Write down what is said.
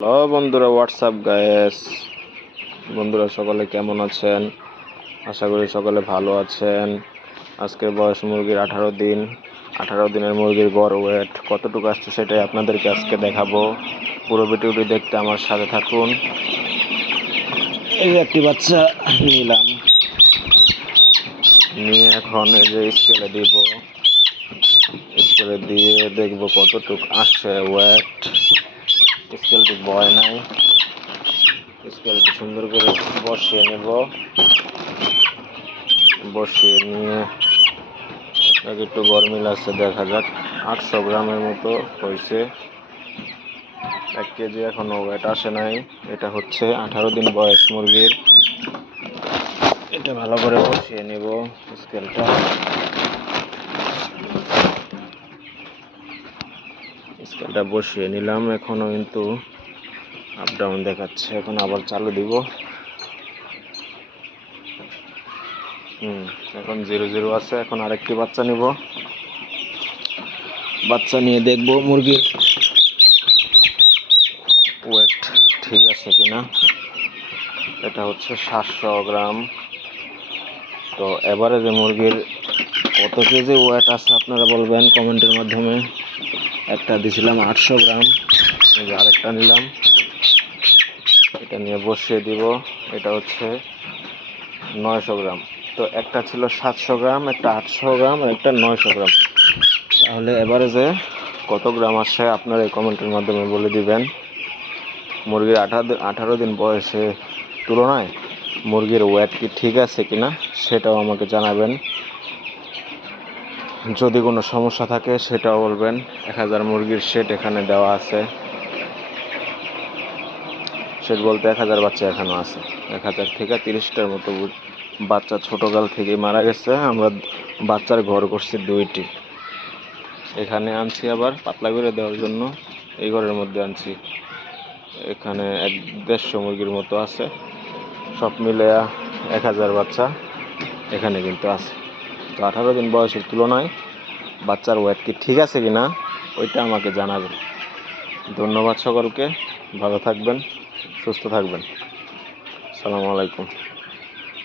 Hello বন্ধুরা, WhatsApp guys. বন্ধুরা সকলে কেমন আছেন? আশা করি সকলে ভালো আছেন। আজকের বয়স মুরগির 18 দিন। 18 দিনের মুরগির গড় ওয়েট কতটুকু আসছে সেটাই আপনাদেরকে আজকে দেখাবো। পুরো ভিডিওটি দেখতে আমার সাথে থাকুন। এই যে একটি বাচ্চা নিলাম, নিয়ে এখন এই যে স্কেলে দিব। স্কেলে দিয়ে দেখবো কতটুকু আসছে ওয়েট। স্কেলটি বয় নাই, স্কেলটি সুন্দর করে বসিয়ে নেব। বসিয়ে নিয়ে একটু গরমিল আছে, দেখা যাক। 800 গ্রামের মতো হয়েছে। 1 কেজি এখনো ওয়েট আসে নাই। এটা হচ্ছে 18 দিন বয়স মুরগির। এটা ভালো করে বসিয়ে নেব স্কেলটা। স্কেলটা বসিয়ে নিলাম, এখনো কিন্তু আপ ডাউন দেখাচ্ছে। এখন আবার চালু দিব। এখন 0-0 আছে। এখন আরেকটি বাচ্চা নিব। বাচ্চা নিয়ে দেখব মুরগির ওয়েট ঠিক আছে কিনা। এটা হচ্ছে 700 গ্রাম। তো এভারেজে মুরগির কত কেজি ওয়েট আছে আপনারা বলবেন কমেন্টের মাধ্যমে। একটা দিছিলাম 800 গ্রাম, আরেকটা নিলাম। এটা নিয়ে বসিয়ে দিব। এটা হচ্ছে 900 গ্রাম। তো একটা ছিল 700 গ্রাম, একটা 800 গ্রাম আর একটা 900 গ্রাম। তাহলে এভারেজে কত গ্রাম আসে আপনারা এই কমেন্টের মাধ্যমে বলে দিবেন। মুরগির 18 দিন বয়সে তুলনায় মুরগির ওয়েট কি ঠিক আছে কিনা সেটাও আমাকে জানাবেন। যদি কোনো সমস্যা থাকে সেটাও বলবেন। 1000 মুরগির শেড এখানে দেওয়া আছে। শেড বলতে 1000 বাচ্চা এখানে আছে। 1000 থেকে 30টার মতো বাচ্চা ছোটকাল থেকে মারা গেছে। আমরা বাচ্চার ঘর করছি 2টি। এখানে আনছি আবার পাতলা করে দেওয়ার জন্য। এই ঘরের মধ্যে আনছি। এখানে 150 মুরগির মতো আছে। সব মিলে 1000 বাচ্চা এখানে কিন্তু আছে। তো 18 দিন বয়সের তুলনায় বাচ্চার ওয়েট কি ঠিক আছে কিনা ওইটা আমাকে জানাবেন। ধন্যবাদ সকলকে। ভালো থাকবেন, সুস্থ থাকবেন। আসসালামু আলাইকুম।